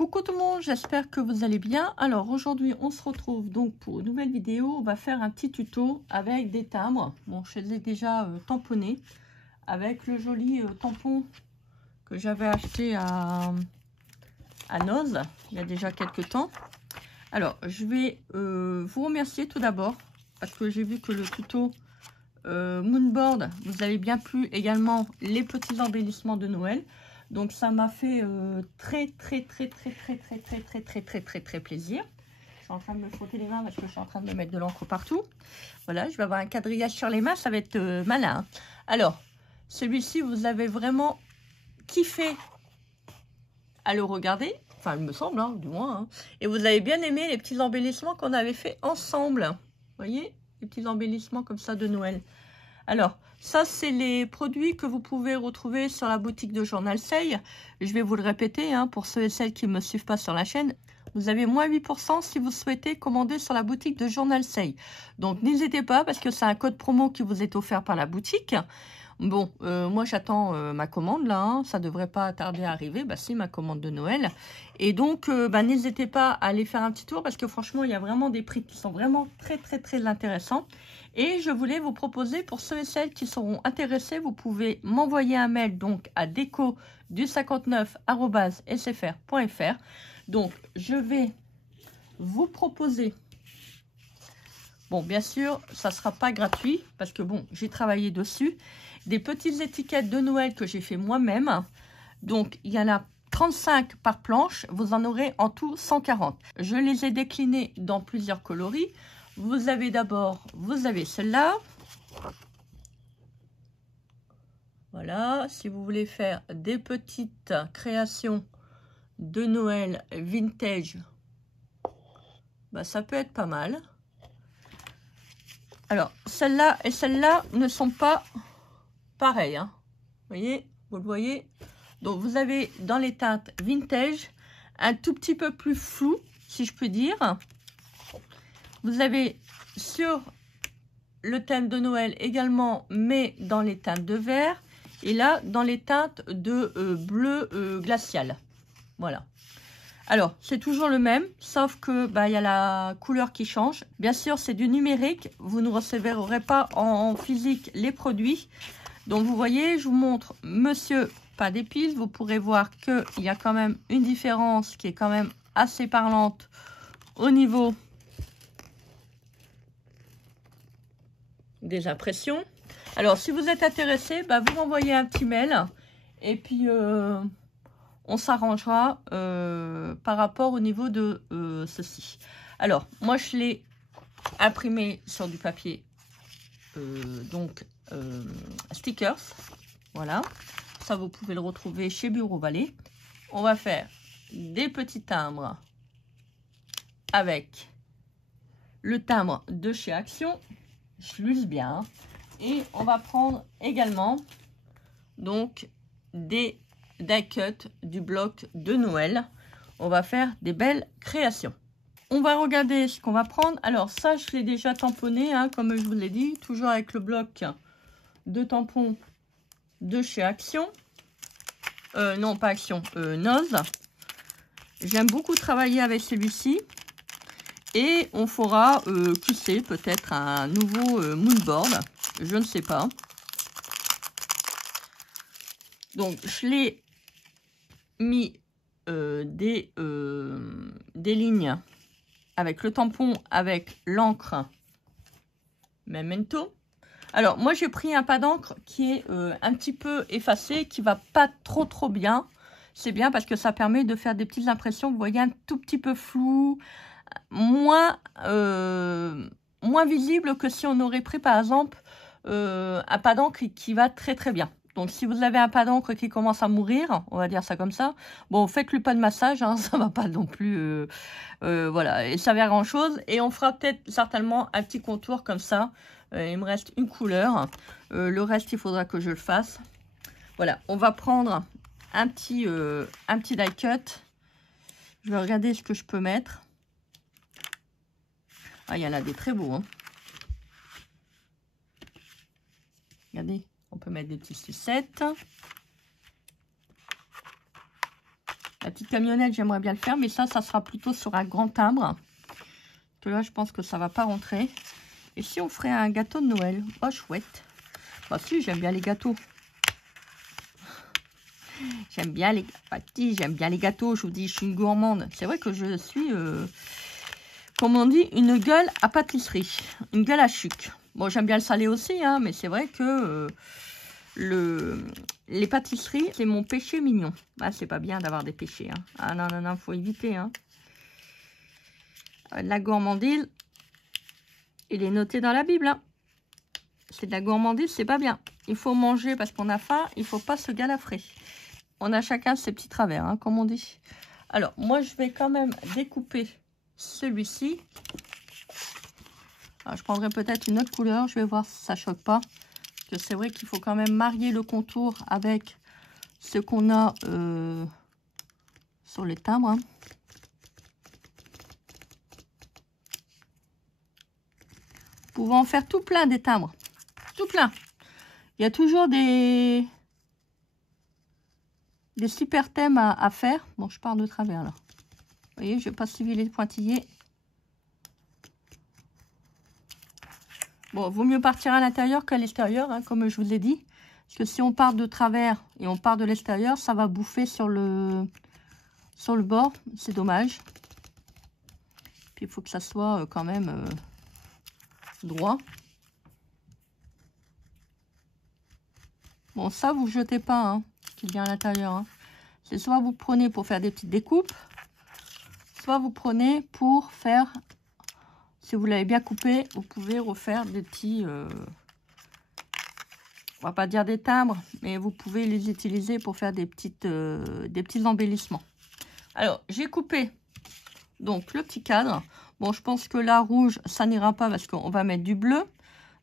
Coucou tout le monde, j'espère que vous allez bien. Alors aujourd'hui on se retrouve donc pour une nouvelle vidéo. On va faire un petit tuto avec des timbres. Bon, je les ai déjà tamponnés avec le joli tampon que j'avais acheté à Noz il y a déjà quelques temps. Alors je vais vous remercier tout d'abord parce que j'ai vu que le tuto Moonboard vous avez bien plu, également les petits embellissements de Noël. Donc ça m'a fait très plaisir. Je suis en train de me frotter les mains parce que je suis en train de me mettre de l'encre partout. Voilà, je vais avoir un quadrillage sur les mains, ça va être malin. Alors, celui-ci, vous avez vraiment kiffé à le regarder. Enfin, il me semble, hein, du moins. Hein. Et vous avez bien aimé les petits embellissements qu'on avait fait ensemble. Vous voyez, les petits embellissements comme ça de Noël. Alors, ça, c'est les produits que vous pouvez retrouver sur la boutique de Journal Sale. Je vais vous le répéter, hein, pour ceux et celles qui ne me suivent pas sur la chaîne. Vous avez moins 8% si vous souhaitez commander sur la boutique de Journal Sale. Donc, n'hésitez pas parce que c'est un code promo qui vous est offert par la boutique. Bon, moi, j'attends ma commande, là. Hein, ça ne devrait pas tarder à arriver. Bah si, ma commande de Noël. Et donc, n'hésitez pas à aller faire un petit tour parce que franchement, il y a vraiment des prix qui sont vraiment très intéressants. Et je voulais vous proposer, pour ceux et celles qui seront intéressés, vous pouvez m'envoyer un mail donc à deco du59@sfr.fr. Donc, je vais vous proposer, bon, bien sûr, ça ne sera pas gratuit parce que, bon, j'ai travaillé dessus, des petites étiquettes de Noël que j'ai fait moi-même. Donc, il y en a 35 par planche, vous en aurez en tout 140. Je les ai déclinées dans plusieurs coloris. Vous avez d'abord, vous avez celle-là. Voilà, si vous voulez faire des petites créations de Noël vintage, bah, ça peut être pas mal. Alors, celle-là et celle-là ne sont pas pareilles. Hein. Vous le voyez. Donc, vous avez dans les teintes vintage, un tout petit peu plus flou, si je puis dire. Vous avez sur le thème de Noël également, mais dans les teintes de vert. Et là, dans les teintes de bleu glacial. Voilà. Alors, c'est toujours le même, sauf que il y a la couleur qui change. Bien sûr, c'est du numérique. Vous ne recevrez pas en physique les produits. Donc, vous voyez, je vous montre Monsieur Pas d'épices. Vous pourrez voir qu'il y a quand même une différence qui est quand même assez parlante au niveau des impressions. Alors, si vous êtes intéressé, vous m'envoyez un petit mail et puis on s'arrangera par rapport au niveau de ceci. Alors, moi, je l'ai imprimé sur du papier, stickers. Voilà. Ça, vous pouvez le retrouver chez Bureau Vallée. On va faire des petits timbres avec le timbre de chez Action. Je l'use bien. Et on va prendre également donc des die cut du bloc de Noël. On va faire des belles créations. On va regarder ce qu'on va prendre. Alors ça, je l'ai déjà tamponné, hein, comme je vous l'ai dit, toujours avec le bloc de tampons de chez Action. Non, pas Action, Noz. J'aime beaucoup travailler avec celui-ci. Et on fera, qui sait, peut-être un nouveau moonboard. Je ne sais pas. Donc, je l'ai mis des lignes avec le tampon, avec l'encre Memento. Alors, moi, j'ai pris un pas d'encre qui est un petit peu effacé, qui va pas trop bien. C'est bien parce que ça permet de faire des petites impressions. Vous voyez, un tout petit peu flou, moins visible que si on aurait pris, par exemple, un pas d'encre qui va très bien. Donc, si vous avez un pas d'encre qui commence à mourir, on va dire ça comme ça, bon, faites-lui pas de massage, hein, ça va pas non plus, voilà, et ça va grand chose. Et on fera peut-être certainement un petit contour comme ça. Il me reste une couleur. Le reste, il faudra que je le fasse. Voilà, on va prendre un petit die cut. Je vais regarder ce que je peux mettre. Ah, il y en a des très beaux, hein. Regardez, on peut mettre des petites sucettes. La petite camionnette, j'aimerais bien le faire, mais ça sera plutôt sur un grand timbre. Que là, je pense que ça va pas rentrer. Et si on ferait un gâteau de Noël? Oh, chouette. Bah si, j'aime bien les gâteaux. J'aime bien les... j'aime bien les gâteaux, je vous dis, je suis une gourmande. C'est vrai que je suis, comme on dit, une gueule à pâtisserie. Une gueule à chuc. Bon, j'aime bien le salé aussi, hein, mais c'est vrai que les pâtisseries, c'est mon péché mignon. Ah, c'est pas bien d'avoir des péchés. Hein. Ah non, non, non, faut éviter. Hein. La gourmandise, il est noté dans la Bible. Hein. C'est de la gourmandise, c'est pas bien. Il faut manger parce qu'on a faim, il faut pas se galafrer. On a chacun ses petits travers, hein, comme on dit. Alors, moi, je vais quand même découper celui-ci. Je prendrai peut-être une autre couleur. Je vais voir si ça choque pas. Parce que c'est vrai qu'il faut quand même marier le contour avec ce qu'on a sur les timbres. Hein. Vous pouvez en faire tout plein des timbres. Tout plein. Il y a toujours des super thèmes à faire. Bon, je pars de travers là. Vous voyez, je vais pas suivre les pointillés. Bon, vaut mieux partir à l'intérieur qu'à l'extérieur, hein, comme je vous ai dit. Parce que si on part de travers et on part de l'extérieur, ça va bouffer sur le bord. C'est dommage. Puis il faut que ça soit quand même droit. Bon, ça, vous ne jetez pas, hein, ce qui vient à l'intérieur. Hein. C'est soit vous prenez pour faire des petites découpes, soit vous prenez pour faire, si vous l'avez bien coupé, vous pouvez refaire des petits, on va pas dire des timbres, mais vous pouvez les utiliser pour faire des petits embellissements. Alors, j'ai coupé donc le petit cadre. Bon, je pense que la rouge, ça n'ira pas parce qu'on va mettre du bleu.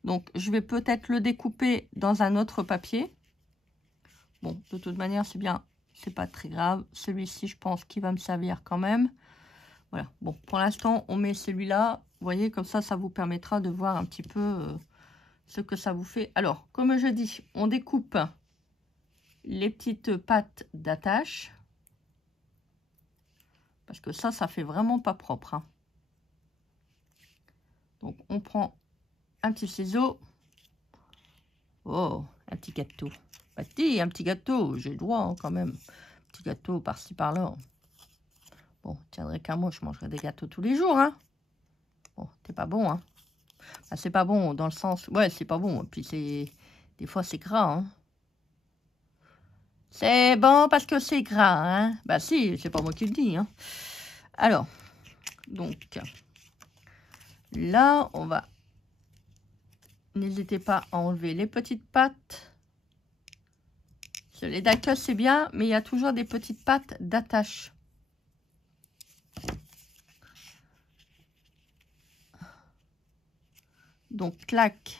Donc, je vais peut-être le découper dans un autre papier. Bon, de toute manière, c'est bien, c'est pas très grave. Celui-ci, je pense qu'il va me servir quand même. Voilà, bon, pour l'instant, on met celui-là. Vous voyez, comme ça, ça vous permettra de voir un petit peu ce que ça vous fait. Alors, comme je dis, on découpe les petites pattes d'attache. Parce que ça fait vraiment pas propre. Hein. Donc, on prend un petit ciseau. Oh, un petit gâteau. Bah, si, un petit gâteau, j'ai le droit hein, quand même. Petit gâteau par-ci, par-là. Bon, tiendrait qu'à moi, je mangerais des gâteaux tous les jours. Hein. Bon, c'est pas bon. Hein. Bah, c'est pas bon dans le sens... Ouais, c'est pas bon. Et puis, des fois, c'est gras. Hein. C'est bon parce que c'est gras. Hein. Bah si, c'est pas moi qui le dis. Hein. Alors, donc, là, on va... N'hésitez pas à enlever les petites pattes. Les dactylus, c'est bien, mais il y a toujours des petites pattes d'attache. Donc, clac.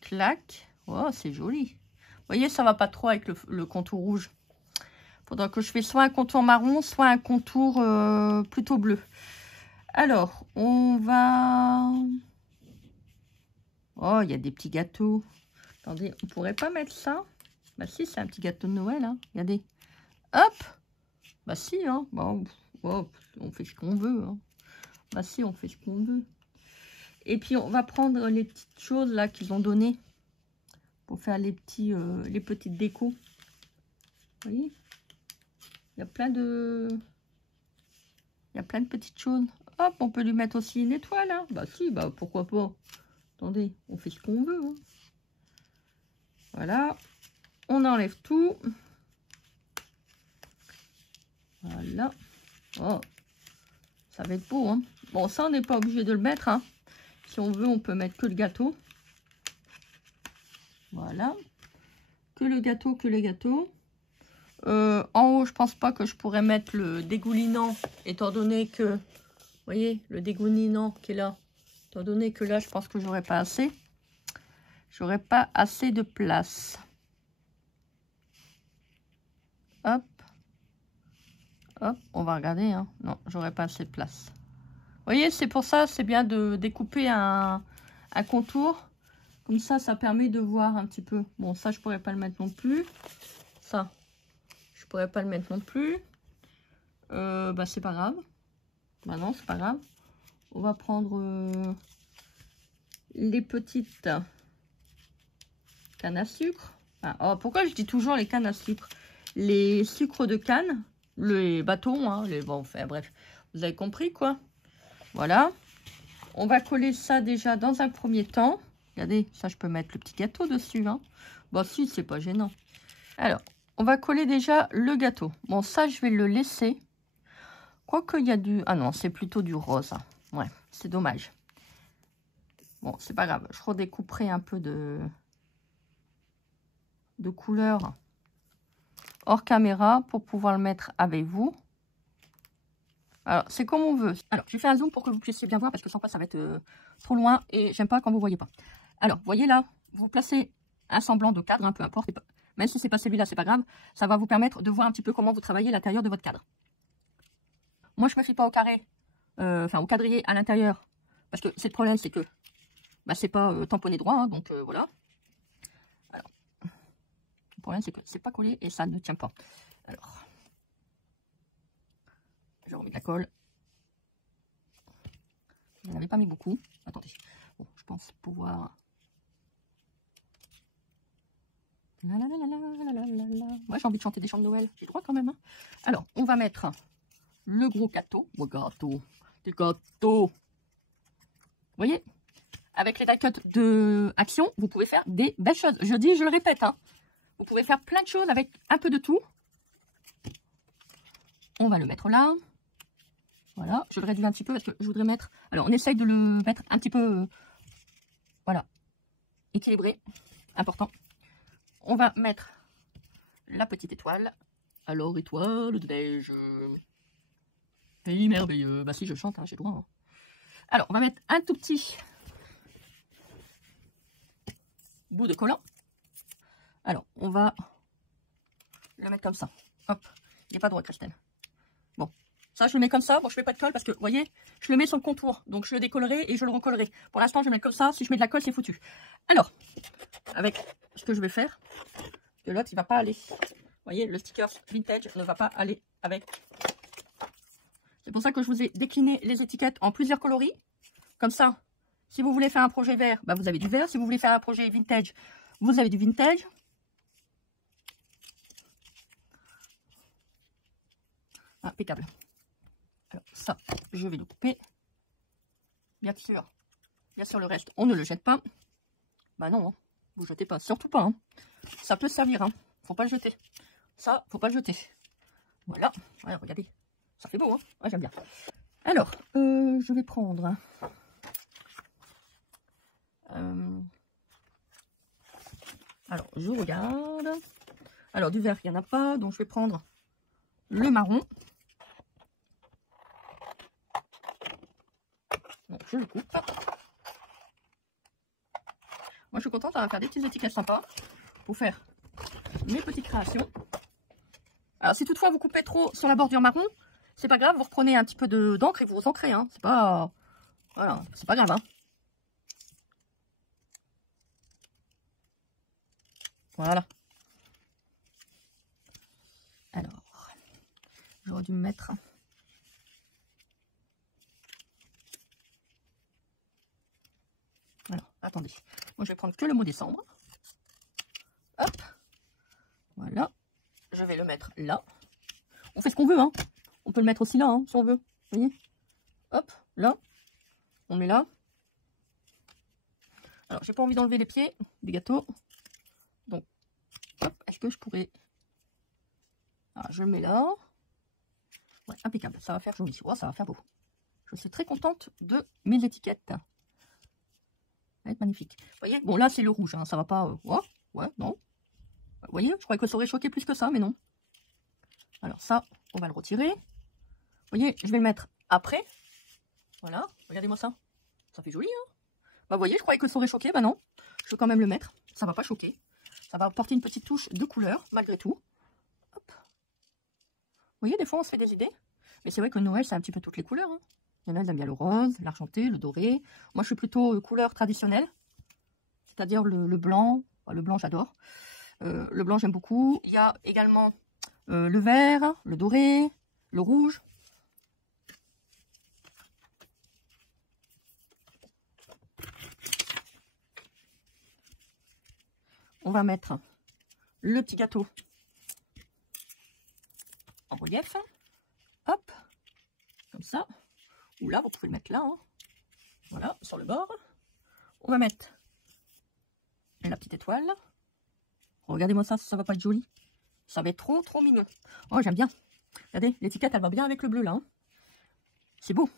Clac. Oh, c'est joli. Vous voyez, ça va pas trop avec le contour rouge. Il faudra que je fasse soit un contour marron, soit un contour plutôt bleu. Alors, on va... Oh, il y a des petits gâteaux. Attendez, on pourrait pas mettre ça? Bah si, c'est un petit gâteau de Noël. Hein. Regardez. Hop. Bah si, hein. Bon, oh, on fait ce qu'on veut. Hein. Bah si, on fait ce qu'on veut. Et puis, on va prendre les petites choses là qu'ils ont données pour faire les petites décos. Vous voyez? Il y a plein de... Il y a plein de petites choses. Hop, on peut lui mettre aussi une étoile. Hein. Bah si, bah pourquoi pas. Attendez, on fait ce qu'on veut. Hein. Voilà. On enlève tout. Voilà. Oh, ça va être beau. Hein. Bon, ça, on n'est pas obligé de le mettre. Hein. Si on veut, on peut mettre que le gâteau. Voilà. Que le gâteau, que les gâteaux. En haut, je pense pas que je pourrais mettre le dégoulinant, étant donné que, vous voyez, le dégoulinant qui est là, étant donné que là, je pense que j'aurais pas assez. J'aurais pas assez de place. Hop. Hop, on va regarder. Hein. Non, j'aurais pas assez de place. Vous voyez, c'est pour ça, c'est bien de découper un contour. Comme ça permet de voir un petit peu. Bon, ça, je pourrais pas le mettre non plus. Ça, je pourrais pas le mettre non plus. Bah, c'est pas grave. Bah non, c'est pas grave. On va prendre les petites cannes à sucre. Ah, oh, pourquoi je dis toujours les cannes à sucre? Les sucres de canne, les bâtons, hein, bon, enfin bref, vous avez compris quoi. Voilà. On va coller ça déjà dans un premier temps. Regardez, ça je peux mettre le petit gâteau dessus. Hein. Bon, si, c'est pas gênant. Alors, on va coller déjà le gâteau. Bon, ça je vais le laisser. Quoique il y a du... Ah non, c'est plutôt du rose. Hein. Ouais, c'est dommage. Bon, c'est pas grave. Je redécouperai un peu de couleur hors caméra pour pouvoir le mettre avec vous. Alors, c'est comme on veut. Alors, je vais faire un zoom pour que vous puissiez bien voir parce que sans quoi ça va être trop loin et j'aime pas quand vous voyez pas. Alors, vous voyez là, vous placez un semblant de cadre, hein, peu importe. Même si c'est pas celui-là, c'est pas grave. Ça va vous permettre de voir un petit peu comment vous travaillez l'intérieur de votre cadre. Moi, je me fie pas au carré, enfin au quadrillé à l'intérieur parce que c'est le problème, c'est que bah, c'est pas tamponné droit, hein, donc voilà. Alors, le problème, c'est que c'est pas collé et ça ne tient pas. Alors, je remets de la colle. Je n'en avais pas mis beaucoup. Attendez. Bon, je pense pouvoir. Moi, j'ai envie de chanter des chants de Noël. J'ai droit quand même. Hein. Alors, on va mettre le gros gâteau. Le gâteau. Des gâteaux. Vous voyez? Avec les die cuts de Action, vous pouvez faire des belles choses. Je dis, je le répète. Hein. Vous pouvez faire plein de choses avec un peu de tout. On va le mettre là. Voilà, je le réduis un petit peu parce que je voudrais mettre... Alors, on essaye de le mettre un petit peu... voilà, équilibré. Important. On va mettre la petite étoile. Alors, étoile de neige. Pays merveilleux. Bah si, je chante, hein, j'ai le droit. Hein. Alors, on va mettre un tout petit bout de collant. Alors, on va le mettre comme ça. Hop, il n'est pas droit, Christelle. Bon. Ça, je le mets comme ça. Bon, je fais pas de colle parce que, vous voyez, je le mets sur le contour. Donc, je le décollerai et je le recollerai. Pour l'instant, je vais mettre comme ça. Si je mets de la colle, c'est foutu. Alors, avec ce que je vais faire, que l'autre, il va pas aller. Vous voyez, le sticker vintage ne va pas aller avec. C'est pour ça que je vous ai décliné les étiquettes en plusieurs coloris. Comme ça, si vous voulez faire un projet vert, bah, vous avez du vert. Si vous voulez faire un projet vintage, vous avez du vintage. Impeccable. Alors ça, je vais le couper. Bien sûr, le reste, on ne le jette pas. Bah non, hein, vous jetez pas, surtout pas. Hein. Ça peut servir, hein. Faut pas le jeter. Ça, faut pas le jeter. Voilà, ouais, regardez, ça fait beau, hein. Ouais, j'aime bien. Alors, je vais prendre. Alors, je regarde. Alors, du vert, il n'y en a pas, donc je vais prendre le marron. Donc, je le coupe. Moi, je suis contente, ça va faire des petites étiquettes sympas pour faire mes petites créations. Alors, si toutefois vous coupez trop sur la bordure marron, c'est pas grave, vous reprenez un petit peu d'encre et vous ancrez. Hein. C'est pas... Voilà, c'est pas grave. Hein. Voilà. Alors, j'aurais dû me mettre... Alors, attendez. Moi, je vais prendre que le mot décembre. Hop. Voilà. Je vais le mettre là. On fait ce qu'on veut, hein. On peut le mettre aussi là, hein, si on veut. Vous voyez? Hop, là. On met là. Alors, j'ai pas envie d'enlever les pieds des gâteaux. Donc, hop, est-ce que je pourrais... Alors, je le mets là. Ouais, impeccable. Ça va faire joli. Oh, ça va faire beau. Je suis très contente de mes étiquettes. Ça va être magnifique. Vous voyez? Bon, là, c'est le rouge. Hein, ça va pas... ouais, non. Vous voyez? Je croyais que ça aurait choqué plus que ça, mais non. Alors, ça, on va le retirer. Vous voyez? Je vais le mettre après. Voilà. Regardez-moi ça. Ça fait joli, hein? Bah, vous voyez, je croyais que ça aurait choqué. Bah, non. Je vais quand même le mettre. Ça va pas choquer. Ça va apporter une petite touche de couleur, malgré tout. Hop. Vous voyez, des fois, on se fait des idées. Mais c'est vrai que Noël, c'est un petit peu toutes les couleurs. Hein. Il y en a, ils aiment bien le rose, l'argenté, le doré. Moi, je suis plutôt couleur traditionnelle. C'est-à-dire le blanc. Enfin, le blanc, j'adore. Le blanc, j'aime beaucoup. Il y a également le vert, le doré, le rouge. On va mettre le petit gâteau en relief. Hop, comme ça. Ou là, vous pouvez le mettre là. Hein. Voilà, sur le bord. On va mettre la petite étoile. Regardez-moi ça, ça va pas être joli. Ça va être trop, trop mignon. Oh, j'aime bien. Regardez, l'étiquette, elle va bien avec le bleu, là. Hein. C'est beau.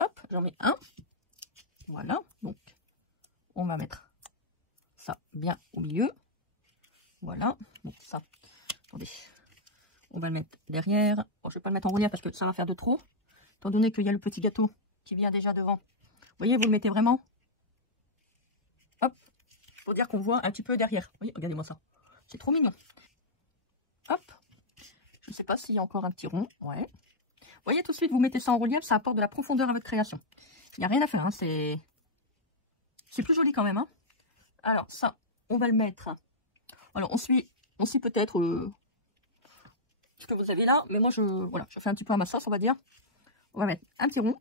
Hop, j'en mets un. Voilà, donc, on va mettre ça bien au milieu. Voilà, donc ça, attendez. On va le mettre derrière. Oh, je vais pas le mettre en relief parce que ça va faire de trop. Étant donné qu'il y a le petit gâteau qui vient déjà devant. Vous voyez, vous le mettez vraiment. Hop, pour dire qu'on voit un petit peu derrière. Vous voyez, regardez-moi ça. C'est trop mignon. Hop. Je ne sais pas s'il y a encore un petit rond. Ouais. Vous voyez, tout de suite, vous mettez ça en relief, ça apporte de la profondeur à votre création. Il n'y a rien à faire. Hein. C'est plus joli quand même. Hein. Alors, ça, on va le mettre. Alors, on suit peut-être ce que vous avez là. Mais moi, voilà, je fais un petit peu à ma sauce, on va dire. On va mettre un petit rond.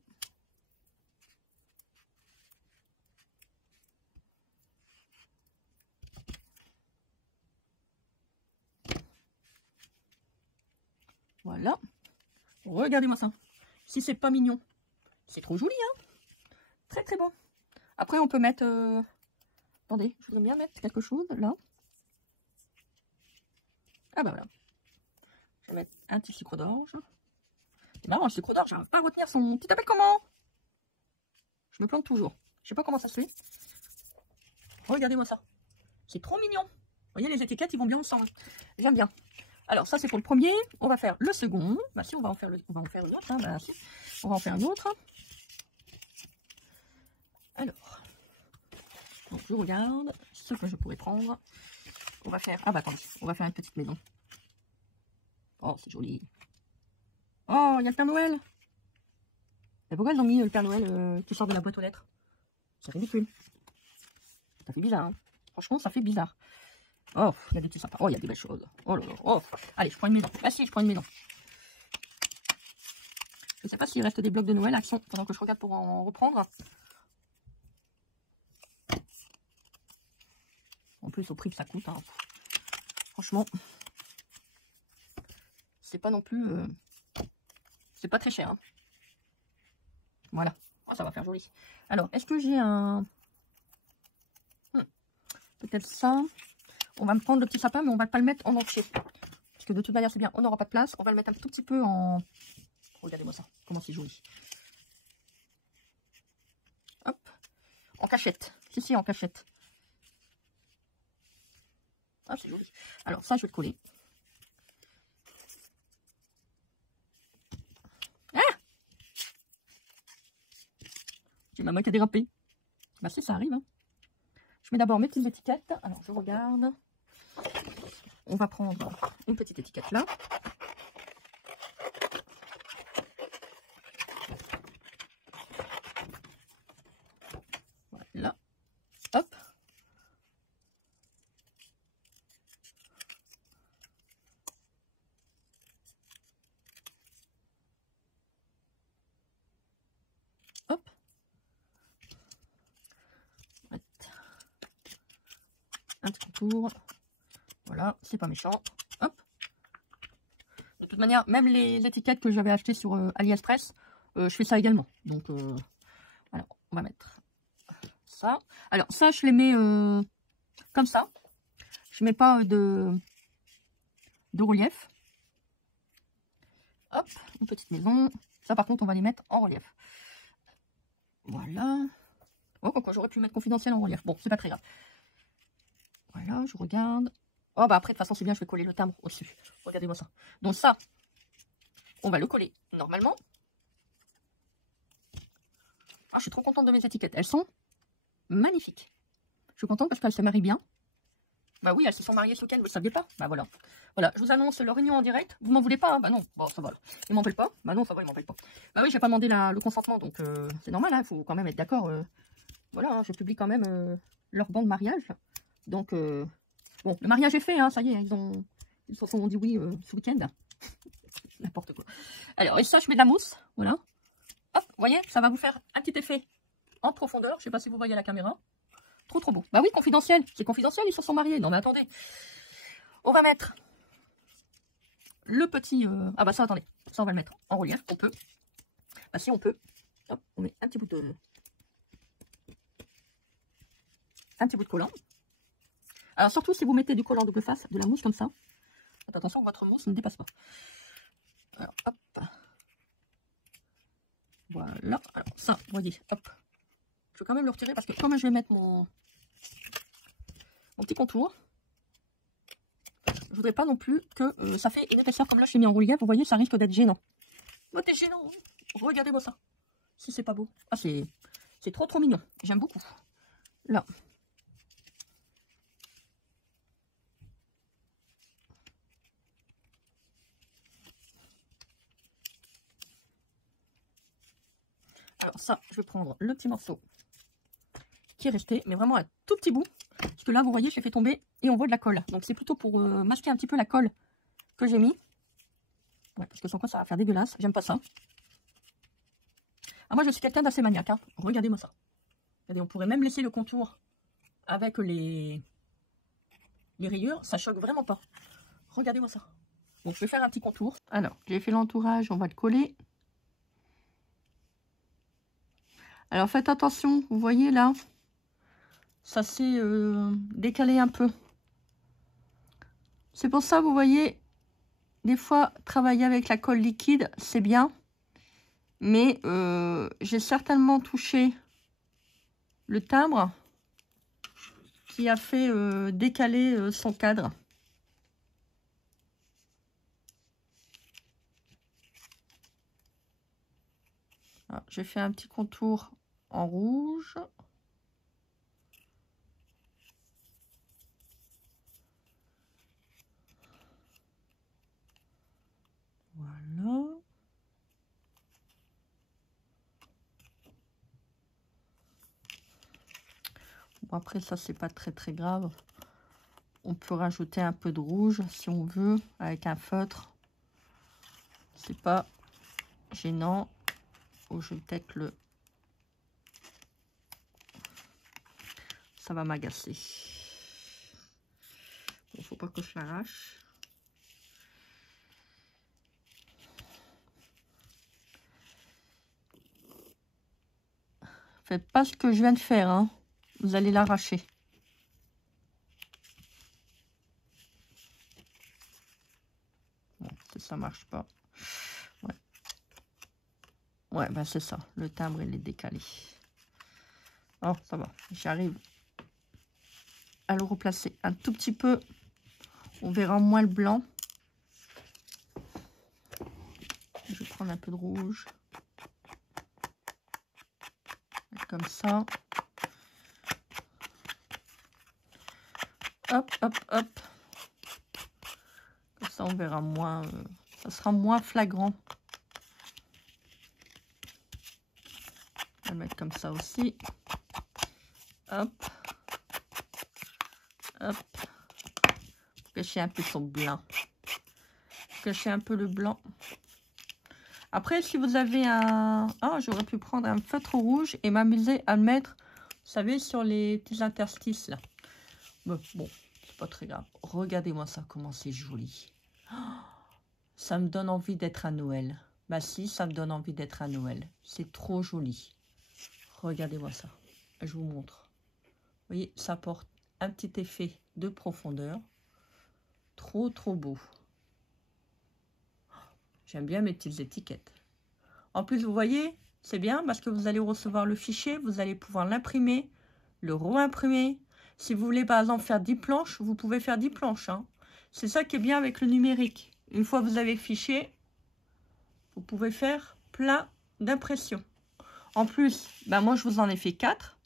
Voilà. Regardez-moi ça. Si c'est pas mignon, c'est trop joli, hein. Très très beau. Après, on peut mettre... Attendez, je voudrais bien mettre quelque chose là. Ah bah voilà. Je vais mettre un petit sucre d'orge. C'est marrant, le sucre d'orge, je n'arrive pas à retenir son... Tu t'appelles comment? Je me plante toujours. Je sais pas comment ça se fait. Regardez-moi ça. C'est trop mignon. Vous voyez, les étiquettes, ils vont bien ensemble. J'aime bien. Alors, ça, c'est pour le premier. On va faire le second. Bah si, on va en faire une autre. Hein. Bah, si. On va en faire une autre. Alors, donc, je regarde ce que je pourrais prendre. On va faire... Ah bah attendez, on va faire une petite maison. Oh, c'est joli. Oh, il y a le Père Noël. Et pourquoi ils ont mis le Père Noël qui sort de la boîte aux lettres? C'est ridicule. Ça fait bizarre. Hein. Franchement, ça fait bizarre. Oh, il y a des petits sympas. Oh, il y a des belles choses. Oh là là. Oh. Allez, je prends une maison. Ah si, je prends une maison. Je ne sais pas s'il reste des blocs de Noël. Action, pendant que je regarde pour en reprendre. En plus, au prix que ça coûte. Hein. Franchement, c'est pas non plus... c'est pas très cher. Hein. Voilà. Oh, ça va faire joli. Alors, est-ce que j'ai un... Peut-être ça. On va me prendre le petit sapin, mais on va pas le mettre en entier. Parce que de toute manière, c'est bien, on n'aura pas de place. On va le mettre un tout petit peu en... Regardez-moi ça, comment c'est joli. Hop. En cachette. Si, en cachette. Ah, c'est joli. Alors, ça, je vais le coller. Ah! J'ai ma main qui a dérapé. Bah si, ça arrive. Hein. Je mets d'abord mes petites étiquettes. Alors, je regarde. On va prendre une petite étiquette là. Voilà. Hop. Hop. Un petit tour. Voilà, c'est pas méchant. Hop. De toute manière, même les étiquettes que j'avais achetées sur AliExpress, je fais ça également. Donc, alors, on va mettre ça. Alors, ça, je les mets comme ça. Je mets pas de relief. Hop, une petite maison. Ça, par contre, on va les mettre en relief. Voilà. Oh, quoi, j'aurais pu mettre confidentiel en relief. Bon, c'est pas très grave. Voilà, je regarde. Oh, bah après, de toute façon, c'est bien, je vais coller le timbre au-dessus. Regardez-moi ça. Donc ça, on va le coller normalement. Ah, je suis trop contente de mes étiquettes. Elles sont magnifiques. Je suis contente parce qu'elles se marient bien. Bah oui, elles se sont mariées ce week-end, vous ne le saviez pas? Bah voilà. Voilà, je vous annonce leur réunion en direct. Vous m'en voulez pas? Hein? Bah non, bon, ça va. Ils m'en veulent pas? Bah non, ça va, ils m'en veulent pas. Bah oui, j'ai pas demandé le consentement, donc c'est normal, il faut quand même être d'accord. Voilà, hein, je publie quand même leur banc de mariage. Donc, bon, le mariage est fait, hein, ça y est, De toute façon, on dit oui ce week-end. N'importe quoi. Alors, et ça, je mets de la mousse. Voilà. Hop, vous voyez, ça va vous faire un petit effet en profondeur. Je sais pas si vous voyez la caméra. Trop, trop beau. Bah oui, confidentiel. C'est confidentiel, ils se sont mariés. Non, mais attendez. On va mettre le petit... Ah bah ça, attendez. Ça, on va le mettre en relief. On peut. Bah si, on peut. Hop, on met un petit bout de... Un petit bout de collant. Alors, surtout, si vous mettez du collant double face, de la mousse comme ça. Attention, votre mousse ne dépasse pas. Alors, hop. Voilà. Alors, ça, vous voyez, hop. Je vais quand même le retirer parce que comme je vais mettre mon petit contour, je voudrais pas non plus que ça fait une épaisseur comme là je l'ai mis en relief. Vous voyez, ça risque d'être gênant. Oh, t'es gênant. Hein. Regardez-moi ça. Si c'est pas beau. Ah, c'est trop trop mignon. J'aime beaucoup. Là. Alors ça, je vais prendre le petit morceau qui est resté, mais vraiment un tout petit bout. Parce que là, vous voyez, je l'ai fait tomber et on voit de la colle. Donc c'est plutôt pour masquer un petit peu la colle que j'ai mis. Ouais, parce que sans quoi ça va faire dégueulasse. J'aime pas ça. Ah, moi, je suis quelqu'un d'assez maniaque. Hein. Regardez-moi ça. Regardez, on pourrait même laisser le contour avec les rayures. Ça choque vraiment pas. Regardez-moi ça. Donc je vais faire un petit contour. Alors, j'ai fait l'entourage. On va le coller. Alors faites attention, vous voyez là, ça s'est décalé un peu. C'est pour ça, vous voyez, des fois, travailler avec la colle liquide, c'est bien. Mais j'ai certainement touché le timbre qui a fait décaler son cadre. J'ai fait un petit contour en rouge. Voilà. Bon, après ça c'est pas très très grave. On peut rajouter un peu de rouge si on veut avec un feutre. C'est pas gênant. Ou je vais peut-être le... Ça va m'agacer. Il faut pas que je l'arrache. Faites pas ce que je viens de faire, hein. Vous allez l'arracher. Bon, ça marche pas. Ouais. Ouais, ben c'est ça. Le timbre, il est décalé. Oh, ça va. J'arrive à le replacer un tout petit peu. On verra moins le blanc. Je vais prendre un peu de rouge. Comme ça. Hop, hop, hop. Comme ça, on verra moins. Ça sera moins flagrant. On va le mettre comme ça aussi. Hop. Hop. Cacher un peu son blanc. Cacher un peu le blanc. Après, si vous avez un... Ah, j'aurais pu prendre un feutre rouge et m'amuser à le mettre, vous savez, sur les petits interstices, là. Bon, c'est pas très grave. Regardez-moi ça, comment c'est joli. Oh, ça me donne envie d'être à Noël. Bah si, ça me donne envie d'être à Noël. C'est trop joli. Regardez-moi ça. Je vous montre. Vous voyez, ça apporte un petit effet de profondeur. Trop, trop beau. J'aime bien mes petites étiquettes. En plus, vous voyez, c'est bien parce que vous allez recevoir le fichier, vous allez pouvoir l'imprimer, le re-imprimer. Si vous voulez, par exemple, faire 10 planches, vous pouvez faire 10 planches. Hein. C'est ça qui est bien avec le numérique. Une fois que vous avez le fichier, vous pouvez faire plein d'impressions. En plus, ben moi, je vous en ai fait 4.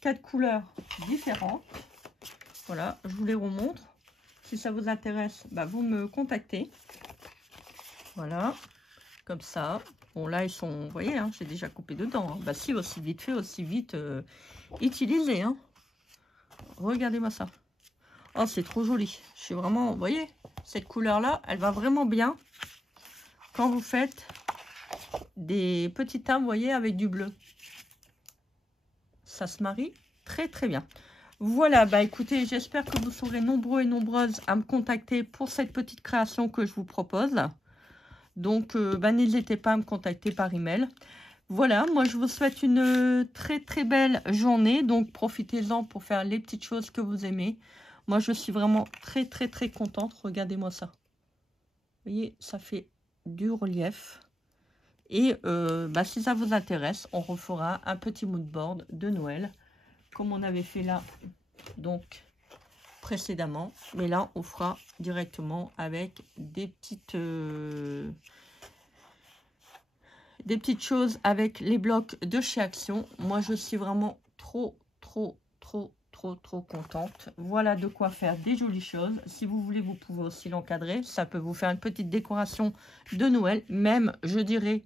4 couleurs différentes. Voilà, je vous les remontre. Si ça vous intéresse, ben vous me contactez. Voilà, comme ça. Bon, là, ils sont, vous voyez, hein, j'ai déjà coupé dedans. Hein. Bah si, aussi vite fait, aussi vite utilisé. Hein. Regardez-moi ça. Oh, c'est trop joli. Je suis vraiment, vous voyez, cette couleur-là, elle va vraiment bien quand vous faites des petits timbres, vous voyez, avec du bleu. Ça se marie très, très bien. Voilà, bah écoutez, j'espère que vous serez nombreux et nombreuses à me contacter pour cette petite création que je vous propose. Donc, bah, n'hésitez pas à me contacter par email. Voilà, moi je vous souhaite une très très belle journée. Donc, profitez-en pour faire les petites choses que vous aimez. Moi, je suis vraiment très très très contente. Regardez-moi ça. Vous voyez, ça fait du relief. Et bah, si ça vous intéresse, on refera un petit mood board de Noël, comme on avait fait là, donc précédemment. Mais là, on fera directement avec des petites choses avec les blocs de chez Action. Moi, je suis vraiment trop contente. Voilà de quoi faire des jolies choses. Si vous voulez, vous pouvez aussi l'encadrer. Ça peut vous faire une petite décoration de Noël. Même, je dirais,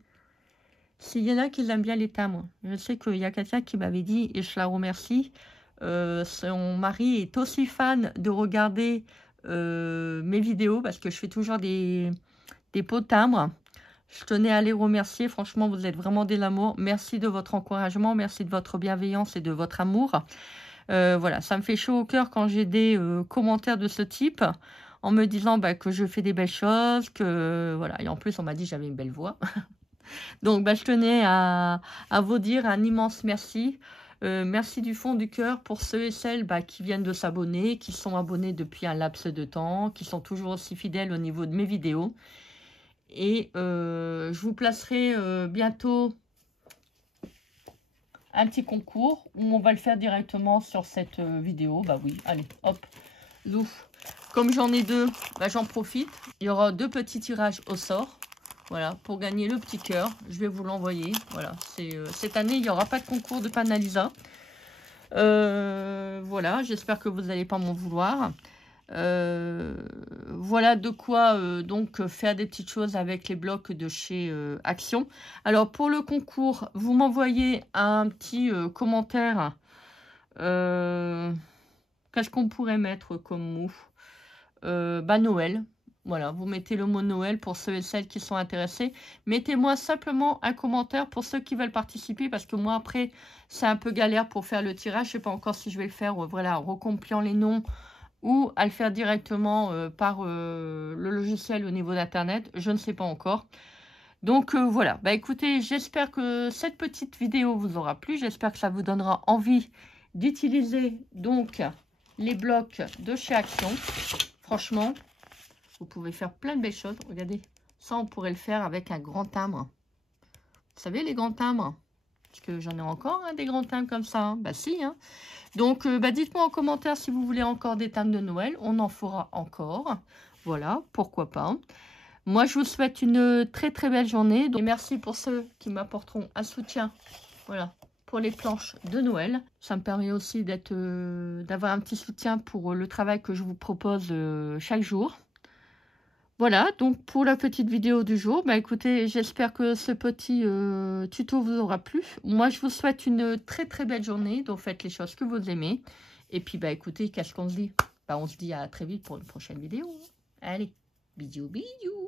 s'il y en a qui aiment bien les timbres. Je sais qu'il y a quelqu'un qui m'avait dit, et je la remercie, son mari est aussi fan de regarder mes vidéos, parce que je fais toujours des pots de timbres. Je tenais à les remercier. Franchement, vous êtes vraiment des amours. Merci de votre encouragement. Merci de votre bienveillance et de votre amour. Voilà, ça me fait chaud au cœur quand j'ai des commentaires de ce type en me disant bah, que je fais des belles choses. Voilà. Et en plus, on m'a dit que j'avais une belle voix. Donc, bah, je tenais à vous dire un immense merci. Merci du fond du cœur pour ceux et celles bah, qui viennent de s'abonner, qui sont abonnés depuis un laps de temps, qui sont toujours aussi fidèles au niveau de mes vidéos. Et je vous placerai bientôt un petit concours où on va le faire directement sur cette vidéo. Bah oui, allez, hop, louf. Comme j'en ai deux, bah, j'en profite. Il y aura 2 petits tirages au sort. Voilà, pour gagner le petit cœur. Je vais vous l'envoyer. Voilà, cette année, il n'y aura pas de concours de Panalisa. Voilà, j'espère que vous n'allez pas m'en vouloir. Voilà de quoi donc faire des petites choses avec les blocs de chez Action. Alors pour le concours, vous m'envoyez un petit commentaire. Qu'est-ce qu'on pourrait mettre comme mot? Bah Noël. Voilà, vous mettez le mot Noël pour ceux et celles qui sont intéressés. Mettez-moi simplement un commentaire pour ceux qui veulent participer, parce que moi après c'est un peu galère pour faire le tirage. Je sais pas encore si je vais le faire, voilà, recompilant les noms ou à le faire directement par le logiciel au niveau d'internet, je ne sais pas encore. Donc voilà, bah écoutez, j'espère que cette petite vidéo vous aura plu, j'espère que ça vous donnera envie d'utiliser donc les blocs de chez Action. Franchement, vous pouvez faire plein de belles choses. Regardez, ça on pourrait le faire avec un grand timbre. Vous savez les grands timbres? Parce que j'en ai encore des grands timbres comme ça. Hein. Bah si, hein. Donc, bah, dites-moi en commentaire si vous voulez encore des timbres de Noël. On en fera encore. Voilà, pourquoi pas. Moi, je vous souhaite une très très belle journée. Et merci pour ceux qui m'apporteront un soutien. Voilà, pour les planches de Noël. Ça me permet aussi d'avoir un petit soutien pour le travail que je vous propose chaque jour. Voilà, donc pour la petite vidéo du jour, bah écoutez, j'espère que ce petit tuto vous aura plu. Moi, je vous souhaite une très très belle journée, donc faites les choses que vous aimez. Et puis, bah écoutez, qu'est-ce qu'on se dit? Bah on se dit à très vite pour une prochaine vidéo. Allez, bisous bisous.